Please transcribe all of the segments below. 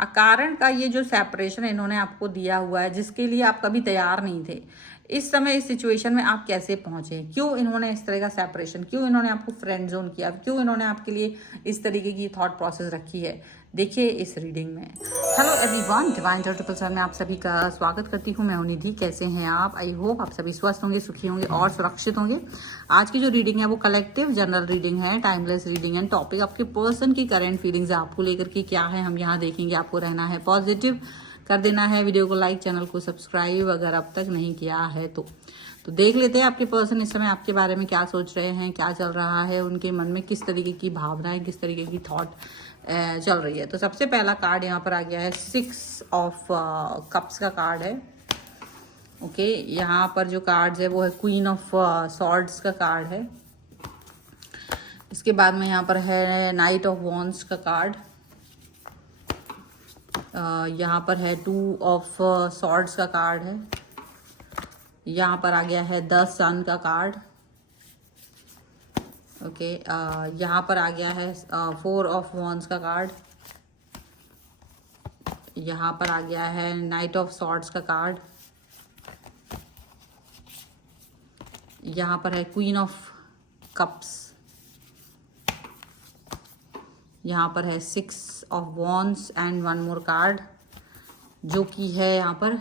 अकारण का ये जो सेपरेशन इन्होंने आपको दिया हुआ है, जिसके लिए आप कभी तैयार नहीं थे, इस समय इस सिचुएशन में आप कैसे पहुंचे, क्यों इन्होंने इस तरह का सेपरेशन, क्यों इन्होंने आपको फ्रेंड जोन किया, क्यों इन्होंने आपके लिए इस तरीके की थॉट प्रोसेस रखी है, देखिए इस रीडिंग में। Hello everyone, divine triple seven में आप सभी का स्वागत करती हूँ। मैं हूं निधि। कैसे हैं आप? आई होप आप सभी स्वस्थ होंगे, सुखी होंगे और सुरक्षित होंगे। आज की जो रीडिंग है वो कलेक्टिव जनरल रीडिंग है, टाइमलेस रीडिंग है। टॉपिक आपके पर्सन की करंट फीलिंग्स आपको लेकर के क्या है, हम यहाँ देखेंगे। आपको रहना है पॉजिटिव, कर देना है वीडियो को लाइक, चैनल को सब्सक्राइब अगर अब तक नहीं किया है तो देख लेते हैं आपके पर्सन इस समय आपके बारे में क्या सोच रहे हैं, क्या चल रहा है, उनके मन में किस तरीके की भावनाएं, किस तरीके की थॉट चल रही है। तो सबसे पहला कार्ड यहाँ पर आ गया है 6 ऑफ कप्स का कार्ड है। ओके, यहाँ पर जो कार्ड्स है वो है क्वीन ऑफ सॉर्ड्स का कार्ड है। इसके बाद में यहाँ पर है नाइट ऑफ वॉन्ड्स का कार्ड। यहाँ पर है 2 ऑफ सॉर्ड्स का कार्ड है। यहाँ पर आ गया है द सन का कार्ड। ओके, यहाँ पर आ गया है 4 ऑफ वॉन्ड्स का कार्ड। यहाँ पर आ गया है नाइट ऑफ सॉर्ड्स का कार्ड। यहाँ पर है क्वीन ऑफ कप्स। यहाँ पर है 6 of wands and 1 more card, जो कि है यहाँ पर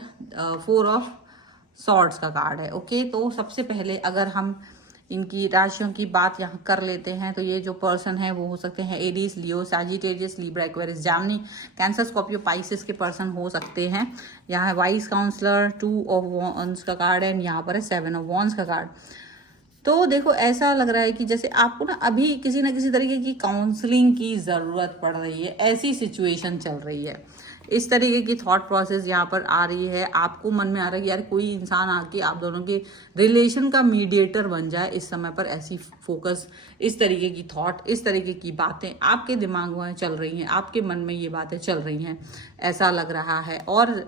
4 ऑफ सॉर्ड्स का कार्ड है। ओके, तो सबसे पहले अगर हम इनकी राशियों की बात यहाँ कर लेते हैं तो ये जो पर्सन है वो हो सकते हैं Aries, Leo, Sagittarius, Libra, Aquarius, Gemini, Cancer, Scorpio, Pisces के पर्सन हो सकते हैं। यहाँ है वाइस काउंसलर, 2 ऑफ वॉन्ड्स का कार्ड है, यहाँ पर है 7 ऑफ वॉन्ड्स का कार्ड। तो देखो, ऐसा लग रहा है कि जैसे आपको अभी किसी ना किसी तरीके की काउंसलिंग की ज़रूरत पड़ रही है, ऐसी सिचुएशन चल रही है। इस तरीके की थॉट प्रोसेस यहाँ पर आ रही है। आपको मन में आ रहा है कि यार कोई इंसान आके आप दोनों के रिलेशन का मीडिएटर बन जाए इस समय पर। ऐसी फोकस, इस तरीके की थॉट, इस तरीके की बातें आपके दिमाग में चल रही हैं, आपके मन में ये बातें चल रही हैं, ऐसा लग रहा है। और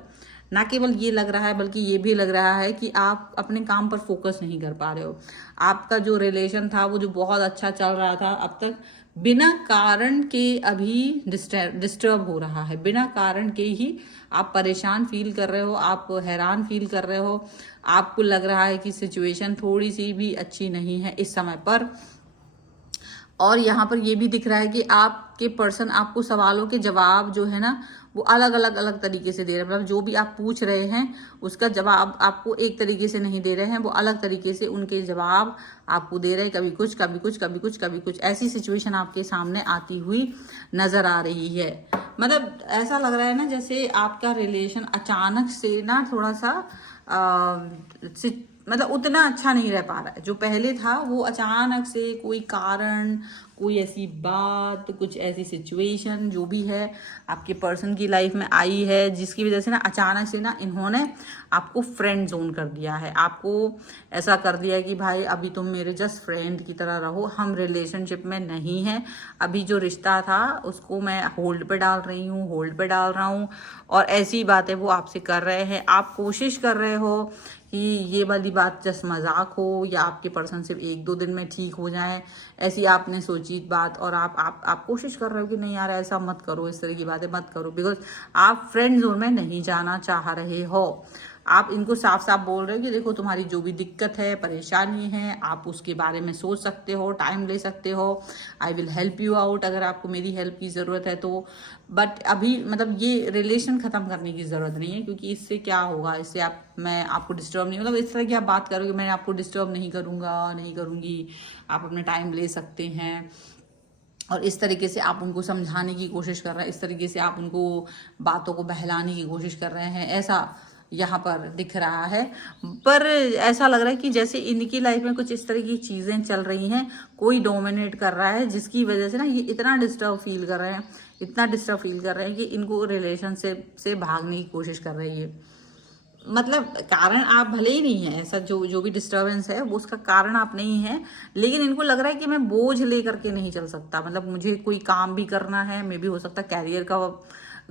ना केवल ये लग रहा है बल्कि ये भी लग रहा है कि आप अपने काम पर फोकस नहीं कर पा रहे हो। आपका जो रिलेशन था वो जो बहुत अच्छा चल रहा था अब तक, बिना कारण के अभी डिस्टर्ब हो रहा है। बिना कारण के ही आप परेशान फील कर रहे हो, आप हैरान फील कर रहे हो। आपको लग रहा है कि सिचुएशन थोड़ी सी भी अच्छी नहीं है इस समय पर। और यहाँ पर ये भी दिख रहा है कि आपके पर्सन आपको सवालों के जवाब जो है ना वो अलग अलग तरीके से दे रहे हैं। मतलब जो भी आप पूछ रहे हैं उसका जवाब आपको एक तरीके से नहीं दे रहे हैं, वो अलग तरीके से उनके जवाब आपको दे रहे हैं। कभी कुछ, कभी कुछ, कभी कुछ, कभी कुछ, ऐसी सिचुएशन आपके सामने आती हुई नजर आ रही है। मतलब ऐसा लग रहा है ना जैसे आपका रिलेशन अचानक से ना थोड़ा सा मतलब उतना अच्छा नहीं रह पा रहा है। जो पहले था वो अचानक से कोई कारण, कोई ऐसी बात, कुछ ऐसी सिचुएशन जो भी है आपके पर्सन की लाइफ में आई है, जिसकी वजह से ना अचानक से ना इन्होंने आपको फ्रेंड जोन कर दिया है। आपको ऐसा कर दिया है कि भाई अभी तुम मेरे जस्ट फ्रेंड की तरह रहो, हम रिलेशनशिप में नहीं हैं। अभी जो रिश्ता था उसको मैं होल्ड पे डाल रही हूँ, होल्ड पे डाल रहा हूँ। और ऐसी बातें वो आपसे कर रहे हैं। आप कोशिश कर रहे हो कि ये वाली बात जस्ट मजाक हो या आपके पर्सन सिर्फ 1-2 दिन में ठीक हो जाए, ऐसी आपने सोची बात। और आप कोशिश कर रहे हो कि नहीं यार ऐसा मत करो, इस तरह की बातें मत करो, बिकॉज आप फ्रेंड जोन में नहीं जाना चाह रहे हो। आप इनको साफ साफ बोल रहे हो कि देखो तुम्हारी जो भी दिक्कत है, परेशानी है, आप उसके बारे में सोच सकते हो, टाइम ले सकते हो। I will help you out अगर आपको मेरी हेल्प की ज़रूरत है तो। बट अभी मतलब ये रिलेशन ख़त्म करने की ज़रूरत नहीं है, क्योंकि इससे क्या होगा, इससे मैं आपको डिस्टर्ब नहीं, मतलब इस तरह की आप बात करोगे मैं आपको डिस्टर्ब नहीं करूँगा, नहीं करूँगी, आप अपना टाइम ले सकते हैं। और इस तरीके से आप उनको समझाने की कोशिश कर रहे हैं, इस तरीके से आप उनको बातों को बहलाने की कोशिश कर रहे हैं, ऐसा यहाँ पर दिख रहा है। पर ऐसा लग रहा है कि जैसे इनकी लाइफ में कुछ इस तरह की चीज़ें चल रही हैं, कोई डोमिनेट कर रहा है, जिसकी वजह से ना ये इतना डिस्टर्ब फील कर रहे हैं, इतना डिस्टर्ब फील कर रहे हैं कि इनको रिलेशनशिप से भागने की कोशिश कर रही है। मतलब कारण आप भले ही नहीं है, ऐसा जो भी डिस्टर्बेंस है वो उसका कारण आप नहीं है, लेकिन इनको लग रहा है कि मैं बोझ लेकर के नहीं चल सकता। मतलब मुझे कोई काम भी करना है, मे भी हो सकता है कैरियर का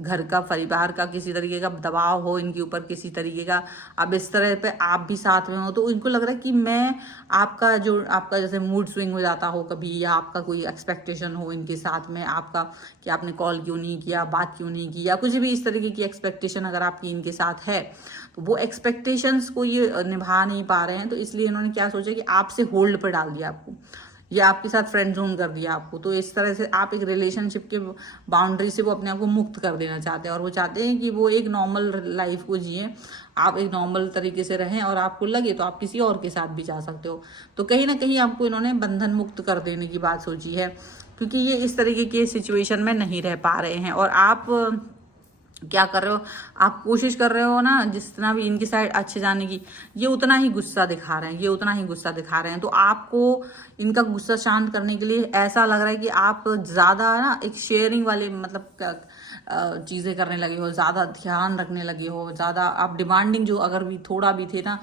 घर का, परिवार का किसी तरीके का दबाव हो इनके ऊपर, किसी तरीके का, अब इस तरह पे आप भी साथ में हो, तो इनको लग रहा है कि मैं आपका जैसे मूड स्विंग हो जाता हो कभी, या आपका कोई एक्सपेक्टेशन हो इनके साथ में आपका, कि आपने कॉल क्यों नहीं किया, बात क्यों नहीं की, या कुछ भी इस तरीके की एक्सपेक्टेशन अगर आपकी इनके साथ है, तो वो एक्सपेक्टेशंस को ये निभा नहीं पा रहे हैं, तो इसलिए इन्होंने क्या सोचा कि आपसे होल्ड पर डाल दिया आपको, या आपके साथ फ्रेंड जोन कर दिया आपको। तो इस तरह से आप एक रिलेशनशिप के बाउंड्री से वो अपने आप को मुक्त कर देना चाहते हैं, और वो चाहते हैं कि वो एक नॉर्मल लाइफ को जिए, आप एक नॉर्मल तरीके से रहें, और आपको लगे तो आप किसी और के साथ भी जा सकते हो। तो कहीं ना कहीं आपको इन्होंने बंधन मुक्त कर देने की बात सोची है, क्योंकि ये इस तरीके के सिचुएशन में नहीं रह पा रहे हैं। और आप क्या कर रहे हो, आप कोशिश कर रहे हो ना जितना भी इनकी साइड अच्छे जाने की, ये उतना ही गुस्सा दिखा रहे हैं, ये उतना ही गुस्सा दिखा रहे हैं। तो आपको इनका गुस्सा शांत करने के लिए ऐसा लग रहा है कि आप ज़्यादा ना एक शेयरिंग वाले मतलब चीज़ें करने लगे हो, ज़्यादा ध्यान रखने लगे हो, ज़्यादा आप डिमांडिंग जो अगर भी थोड़ा भी थे ना,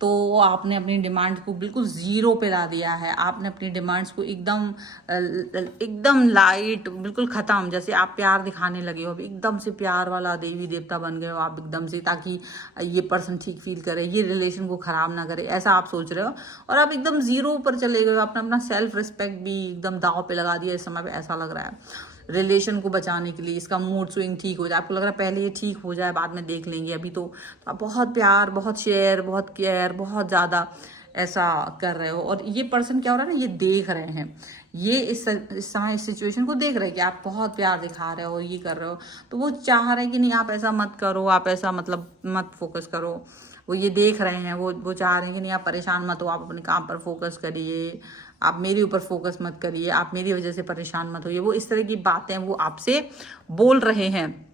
तो आपने अपनी डिमांड को बिल्कुल ज़ीरो पे ला दिया है। आपने अपनी डिमांड्स को एकदम लाइट, बिल्कुल ख़त्म, जैसे आप प्यार दिखाने लगे हो, एकदम से प्यार वाला देवी देवता बन गए हो आप एकदम से, ताकि ये पर्सन ठीक फील करे, ये रिलेशन को ख़राब ना करे, ऐसा आप सोच रहे हो। और आप एकदम ज़ीरो पर चले गए हो, आपने अपना सेल्फ रिस्पेक्ट भी एकदम दांव पे लगा दिया इस समय पे, ऐसा लग रहा है। रिलेशन को बचाने के लिए इसका मूड स्विंग ठीक हो जाए, आपको लग रहा है पहले ये ठीक हो जाए, बाद में देख लेंगे, अभी तो आप बहुत प्यार, बहुत शेयर, बहुत केयर, बहुत ज़्यादा ऐसा कर रहे हो। और ये पर्सन क्या हो रहा है ना, ये देख रहे हैं, ये इस समय इस सिचुएशन को देख रहे हैं कि आप बहुत प्यार दिखा रहे हो, ये कर रहे हो, तो वो चाह रहे हैं कि नहीं आप ऐसा मत करो, आप ऐसा मतलब मत फोकस करो। वो ये देख रहे हैं, वो चाह रहे हैं कि नहीं आप परेशान मत हो, आप अपने काम पर फोकस करिए, आप मेरे ऊपर फोकस मत करिए, आप मेरी वजह से परेशान मत होइए, वो इस तरह की बातें वो आपसे बोल रहे हैं।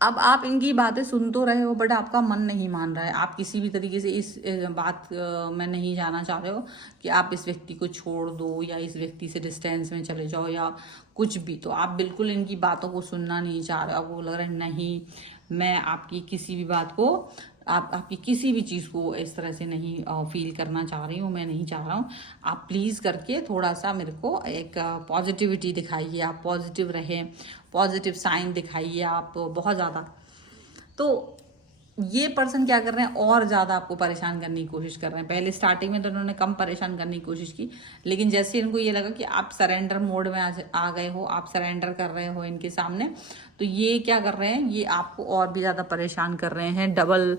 अब आप इनकी बातें सुन तो रहे हो, बट आपका मन नहीं मान रहा है, आप किसी भी तरीके से इस बात में नहीं जाना चाह रहे हो कि आप इस व्यक्ति को छोड़ दो, या इस व्यक्ति से डिस्टेंस में चले जाओ, या कुछ भी। तो आप बिल्कुल इनकी बातों को सुनना नहीं चाह रहे हो, आपको लग रहा है नहीं, मैं आपकी किसी भी बात को, आपकी किसी भी चीज़ को इस तरह से नहीं फील करना चाह रही हूँ, मैं नहीं चाह रहा हूँ। आप प्लीज़ करके थोड़ा सा मेरे को एक पॉजिटिविटी दिखाइए, आप पॉजिटिव रहें, पॉजिटिव साइन दिखाइए आप बहुत ज़्यादा। तो ये पर्सन क्या कर रहे हैं, और ज़्यादा आपको परेशान करने की कोशिश कर रहे हैं। पहले स्टार्टिंग में तो उन्होंने कम परेशान करने की कोशिश की, लेकिन जैसे इनको ये लगा कि आप सरेंडर मोड में आ गए हो, आप सरेंडर कर रहे हो इनके सामने, तो ये क्या कर रहे हैं, ये आपको और भी ज़्यादा परेशान कर रहे हैं, डबल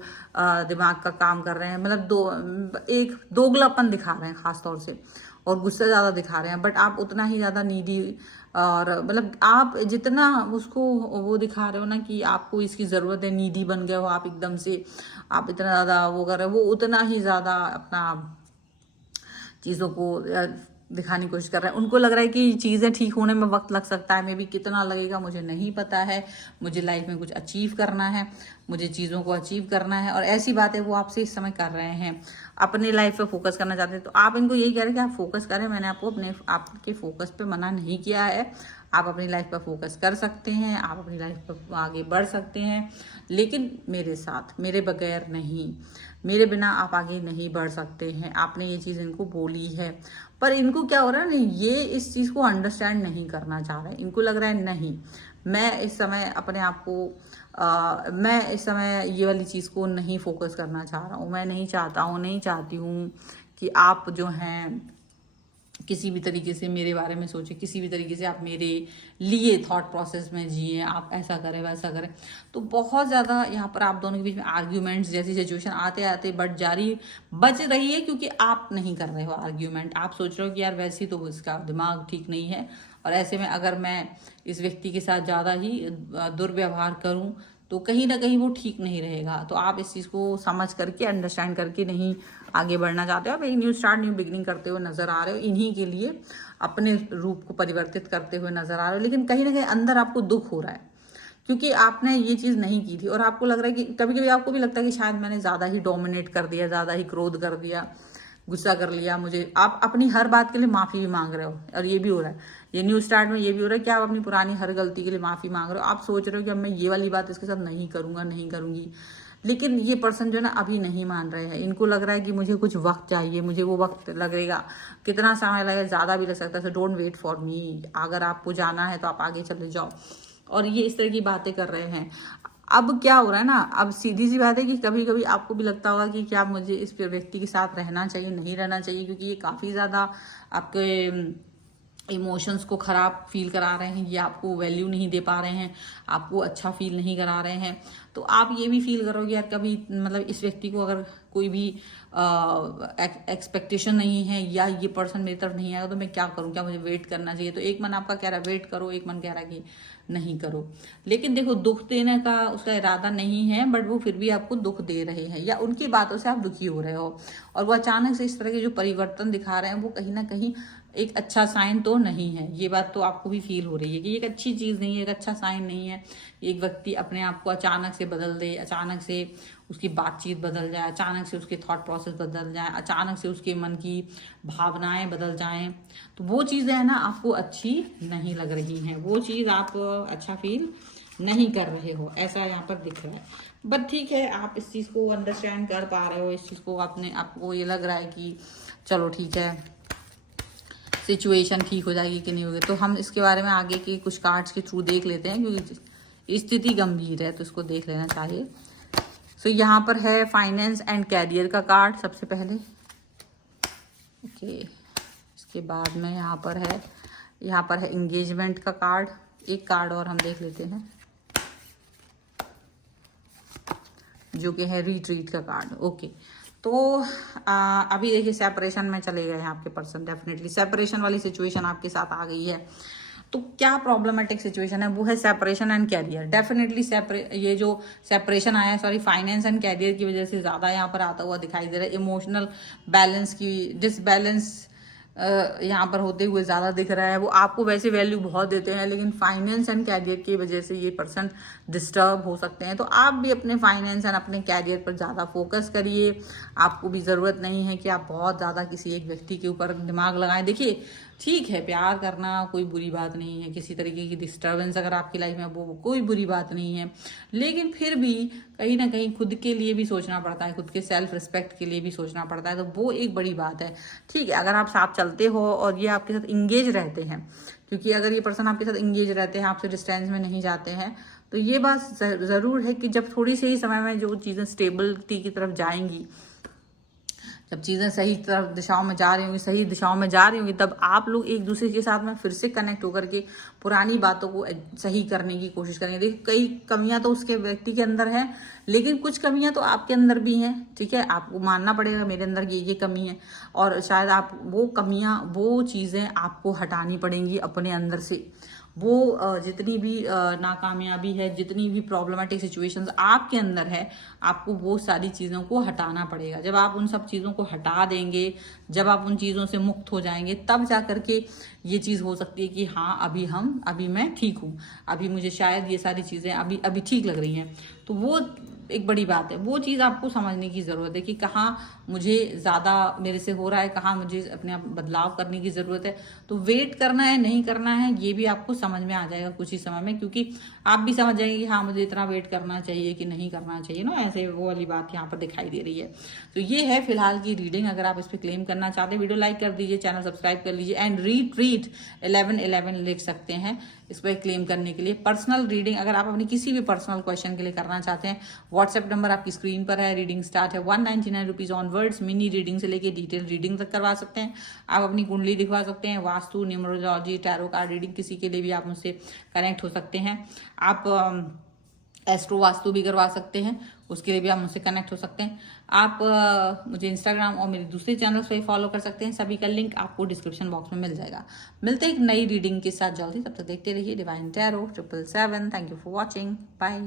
दिमाग का काम कर रहे हैं, मतलब एक दोगलापन दिखा रहे हैं ख़ास तौर से, और गुस्सा ज़्यादा दिखा रहे हैं। बट आप उतना ही ज़्यादा नीडी, और मतलब आप जितना उसको वो दिखा रहे हो ना कि आपको इसकी ज़रूरत है, नीडी बन गए हो आप एकदम से, आप इतना ज़्यादा वो कर रहे हो, वो उतना ही ज़्यादा अपना चीज़ों को दिखाने की कोशिश कर रहे हैं। उनको लग रहा है कि चीज़ें ठीक होने में वक्त लग सकता है, मे बी कितना लगेगा मुझे नहीं पता है, मुझे लाइफ में कुछ अचीव करना है, मुझे चीज़ों को अचीव करना है, और ऐसी बातें वो आपसे इस समय कर रहे हैं, अपनी लाइफ पे फोकस करना चाहते हैं। तो आप इनको यही कह रहे हैं कि आप फोकस करें, मैंने आपको आपके फोकस पे मना नहीं किया है, आप अपनी लाइफ पर फोकस कर सकते हैं, आप अपनी लाइफ पर आगे बढ़ सकते हैं, लेकिन मेरे साथ, मेरे बगैर नहीं, मेरे बिना आप आगे नहीं बढ़ सकते हैं। आपने ये चीज़ इनको बोली है, पर इनको क्या हो रहा है ना, ये इस चीज़ को अंडरस्टैंड नहीं करना चाह रहे हैं। इनको लग रहा है नहीं, मैं इस समय अपने आप को मैं इस समय ये वाली चीज़ को नहीं फोकस करना चाह रहा हूँ, मैं नहीं चाहता हूँ, नहीं चाहती हूँ कि आप जो हैं किसी भी तरीके से मेरे बारे में सोचें, किसी भी तरीके से आप मेरे लिए थॉट प्रोसेस में जिए, आप ऐसा करें वैसा करें। तो बहुत ज़्यादा यहाँ पर आप दोनों के बीच में आर्ग्यूमेंट्स जैसी सिचुएशन आते आते बच रही है, क्योंकि आप नहीं कर रहे हो आर्ग्यूमेंट। आप सोच रहे हो कि यार वैसे तो इसका दिमाग ठीक नहीं है, और ऐसे में अगर मैं इस व्यक्ति के साथ ज़्यादा ही दुर्व्यवहार करूँ तो कहीं ना कहीं वो ठीक नहीं रहेगा। तो आप इस चीज़ को समझ करके, अंडरस्टैंड करके नहीं आगे बढ़ना चाहते हो, आप एक न्यू स्टार्ट, न्यू बिगिनिंग करते हुए नजर आ रहे हो, इन्हीं के लिए अपने रूप को परिवर्तित करते हुए नजर आ रहे हो। लेकिन कहीं ना कहीं अंदर आपको दुख हो रहा है, क्योंकि आपने ये चीज़ नहीं की थी, और आपको लग रहा है कि कभी कभी आपको भी लगता है कि शायद मैंने ज़्यादा ही डोमिनेट कर दिया, ज़्यादा ही क्रोध कर दिया, गुस्सा कर लिया मुझे। आप अपनी हर बात के लिए माफ़ी भी मांग रहे हो, और ये भी हो रहा है, ये न्यू स्टार्ट में ये भी हो रहा है कि आप अपनी पुरानी हर गलती के लिए माफ़ी मांग रहे हो। आप सोच रहे हो कि अब मैं ये वाली बात इसके साथ नहीं करूँगा, नहीं करूँगी, लेकिन ये पर्सन जो है ना अभी नहीं मान रहे हैं। इनको लग रहा है कि मुझे कुछ वक्त चाहिए, मुझे वो वक्त लगेगा, कितना समय लगेगा, ज़्यादा भी लग सकता है। So don't wait for me, अगर आपको जाना है तो आप आगे चले जाओ, और ये इस तरह की बातें कर रहे हैं। अब क्या हो रहा है ना, अब सीधी सी बात है कि कभी कभी आपको भी लगता होगा कि क्या मुझे इस व्यक्ति के साथ रहना चाहिए, नहीं रहना चाहिए, क्योंकि ये काफ़ी ज़्यादा आपके इमोशंस को ख़राब फील करा रहे हैं, ये आपको वैल्यू नहीं दे पा रहे हैं, आपको अच्छा फील नहीं करा रहे हैं। तो आप ये भी फील करोगे यार कभी, मतलब इस व्यक्ति को अगर कोई भी एक्सपेक्टेशन नहीं है या ये पर्सन मेरी तरफ नहीं आएगा तो मैं क्या करूँ, क्या मुझे वेट करना चाहिए। तो एक मन आपका कह रहा है वेट करो, एक मन कह रहा है कि नहीं करो। लेकिन देखो, दुख देने का उसका इरादा नहीं है, बट वो फिर भी आपको दुख दे रहे हैं या उनकी बातों से आप दुखी हो रहे हो, और वो अचानक से इस तरह के जो परिवर्तन दिखा रहे हैं वो कहीं ना कहीं एक अच्छा साइन तो नहीं है। ये बात तो आपको भी फील हो रही है कि ये एक अच्छी चीज़ नहीं है, एक अच्छा साइन नहीं है। एक व्यक्ति अपने आप को अचानक से बदल दे, अचानक से उसकी बातचीत बदल जाए, अचानक से उसके थॉट प्रोसेस बदल जाए, अचानक से उसके मन की भावनाएं बदल जाएं, तो वो चीज़ें है ना आपको अच्छी नहीं लग रही हैं, वो चीज़ आप अच्छा फील नहीं कर रहे हो, ऐसा यहाँ पर दिख रहा है। बट ठीक है, आप इस चीज़ को अंडरस्टैंड कर पा रहे हो, इस चीज़ को आपको ये लग रहा है कि चलो ठीक है, सिचुएशन ठीक हो जाएगी कि नहीं होगी। तो हम इसके बारे में आगे के कुछ कार्ड्स के थ्रू देख लेते हैं, क्योंकि स्थिति गंभीर है तो इसको देख लेना चाहिए। सो यहाँ पर है फाइनेंस एंड कैरियर का कार्ड सबसे पहले। ओके, इसके बाद में यहाँ पर है एंगेजमेंट का कार्ड। एक कार्ड और हम देख लेते हैं जो कि है रिट्रीट का कार्ड। ओके, तो अभी देखिए सेपरेशन में चले गए हैं आपके पर्सन, डेफिनेटली सेपरेशन वाली सिचुएशन आपके साथ आ गई है। तो क्या प्रॉब्लमेटिक सिचुएशन है, वो है सेपरेशन एंड कैरियर। डेफिनेटली ये जो सेपरेशन आया है, सॉरी, फाइनेंस एंड कैरियर की वजह से ज़्यादा यहाँ पर आता हुआ दिखाई दे रहा है। इमोशनल बैलेंस की डिसबैलेंस यहाँ पर होते हुए ज़्यादा दिख रहा है। वो आपको वैसे वैल्यू बहुत देते हैं, लेकिन फाइनेंस एंड कैरियर की वजह से ये पर्सन डिस्टर्ब हो सकते हैं। तो आप भी अपने फाइनेंस एंड अपने कैरियर पर ज़्यादा फोकस करिए। आपको भी ज़रूरत नहीं है कि आप बहुत ज़्यादा किसी एक व्यक्ति के ऊपर दिमाग लगाएं। देखिए, ठीक है, प्यार करना कोई बुरी बात नहीं है, किसी तरीके की डिस्टर्बेंस अगर आपकी लाइफ में वो कोई बुरी बात नहीं है, लेकिन फिर भी कहीं ना कहीं खुद के लिए भी सोचना पड़ता है, खुद के सेल्फ रिस्पेक्ट के लिए भी सोचना पड़ता है। तो वो एक बड़ी बात है। ठीक है, अगर आप साथ चलते हो और ये आपके साथ इंगेज रहते हैं, क्योंकि अगर ये पर्सन आपके साथ इंगेज रहते हैं, आपसे डिस्टेंस में नहीं जाते हैं, तो ये बात ज़रूर है कि जब थोड़ी से ही समय में जो चीज़ें स्टेबिलिटी की तरफ जाएंगी, जब चीज़ें सही तरफ दिशाओं में जा रही होंगी, सही दिशाओं में जा रही होंगी, तब आप लोग एक दूसरे के साथ में फिर से कनेक्ट होकर के पुरानी बातों को सही करने की कोशिश करेंगे। देखिए, कई कमियां तो उसके व्यक्ति के अंदर है, लेकिन कुछ कमियां तो आपके अंदर भी हैं। ठीक है, आपको मानना पड़ेगा मेरे अंदर ये कमी है, और शायद आप वो चीज़ें आपको हटानी पड़ेंगी अपने अंदर से। वो जितनी भी नाकामयाबी है, जितनी भी प्रॉब्लमेटिक सिचुएशंस आपके अंदर है, आपको वो सारी चीज़ों को हटाना पड़ेगा। जब आप उन सब चीज़ों को हटा देंगे, जब आप उन चीज़ों से मुक्त हो जाएंगे, तब जा करके ये चीज़ हो सकती है कि हाँ, अभी मैं ठीक हूँ, अभी मुझे शायद ये सारी चीज़ें अभी ठीक लग रही हैं। तो वो एक बड़ी बात है, वो चीज़ आपको समझने की ज़रूरत है कि कहाँ मुझे ज़्यादा मेरे से हो रहा है, कहाँ मुझे अपने आप बदलाव करने की ज़रूरत है। तो वेट करना है, नहीं करना है, ये भी आपको समझ में आ जाएगा कुछ ही समय में, क्योंकि आप भी समझ जाएंगे कि हाँ, मुझे इतना वेट करना चाहिए कि नहीं करना चाहिए ना, ऐसे वो वाली बात यहाँ पर दिखाई दे रही है। तो ये है फिलहाल की रीडिंग। अगर आप इस पर क्लेम करना चाहते हैं, वीडियो लाइक कर दीजिए, चैनल सब्सक्राइब कर लीजिए, एंड रिट्रीट 1111 लिख सकते हैं इस पर क्लेम करने के लिए। पर्सनल रीडिंग अगर आप अपनी किसी भी पर्सनल क्वेश्चन के लिए करना चाहते हैं, व्हाट्सएप नंबर आपकी स्क्रीन पर है। रीडिंग स्टार्ट है 199 रुपीज़ ऑनवर्ड्स। मिनी रीडिंग से लेके डिटेल रीडिंग तक करवा सकते हैं। आप अपनी कुंडली दिखवा सकते हैं, vastu, numerology, tarot card reading, किसी के लिए भी आप मुझसे कनेक्ट हो सकते हैं। आप एस्ट्रो वास्तु भी करवा सकते हैं, उसके लिए भी आप मुझसे कनेक्ट हो सकते हैं। आप मुझे इंस्टाग्राम और मेरे दूसरे चैनल्स पे फॉलो कर सकते हैं, सभी का लिंक आपको डिस्क्रिप्शन बॉक्स में मिल जाएगा। मिलते हैं एक नई रीडिंग के साथ जल्दी, तब तक देखते रहिए divine tarot 777। Thank you for watching, bye.